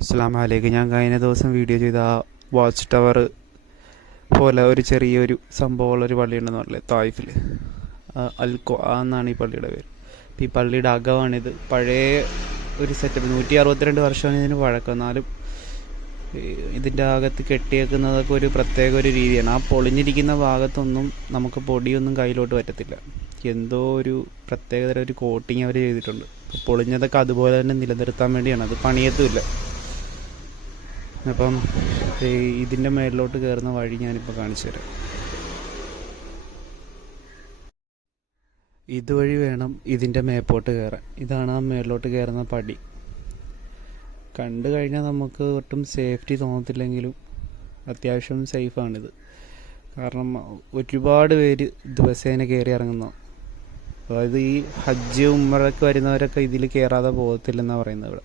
അസ്സലാമു അലൈക്കും. ഞാൻ കഴിഞ്ഞ ദിവസം വീഡിയോ ചെയ്ത ആ വാച്ച് ടവർ പോലെ ഒരു ചെറിയൊരു സംഭവമുള്ളൊരു പള്ളിയുണ്ടെന്ന് പറഞ്ഞില്ലേ, തായിഫിൽ. അൽക്കോ എന്നാണ് ഈ പള്ളിയുടെ പേര്. അപ്പോൾ ഈ പള്ളിയുടെ അകമാണിത്. പഴയ ഒരു സെറ്റപ്പ്, 162 വർഷമാണ് ഇതിന് പഴക്കം. എന്നാലും ഇതിൻ്റെ അകത്ത് കെട്ടിയേക്കുന്നതൊക്കെ ഒരു പ്രത്യേക ഒരു രീതിയാണ്. ആ പൊളിഞ്ഞിരിക്കുന്ന ഭാഗത്തൊന്നും നമുക്ക് പൊടിയൊന്നും കയ്യിലോട്ട് പറ്റത്തില്ല. എന്തോ ഒരു പ്രത്യേകതര ഒരു കോട്ടിങ് അവർ ചെയ്തിട്ടുണ്ട്. പൊളിഞ്ഞതൊക്കെ അതുപോലെ തന്നെ നിലനിർത്താൻ വേണ്ടിയാണ്. അത് പണിയത്തുമില്ല. അപ്പം ഇതിൻ്റെ മേളിലോട്ട് കയറുന്ന വഴി ഞാനിപ്പോൾ കാണിച്ചു തരാം. ഇതുവഴി വേണം ഇതിൻ്റെ മേപ്പോട്ട് കയറാൻ. ഇതാണ് ആ മേളിലോട്ട് കയറുന്ന പടി. കണ്ടു കഴിഞ്ഞാൽ നമുക്ക് ഒട്ടും സേഫ്റ്റി തോന്നത്തില്ലെങ്കിലും അത്യാവശ്യം സേഫാണിത്. കാരണം ഒരുപാട് പേര് ദിവസേന കയറി ഇറങ്ങുന്ന, അതായത് ഈ ഹജ്ജ് ഉംറയ്ക്ക് വരുന്നവരൊക്കെ ഇതിൽ കയറാതെ പോകത്തില്ലെന്നാണ് പറയുന്നത് ഇവിടെ.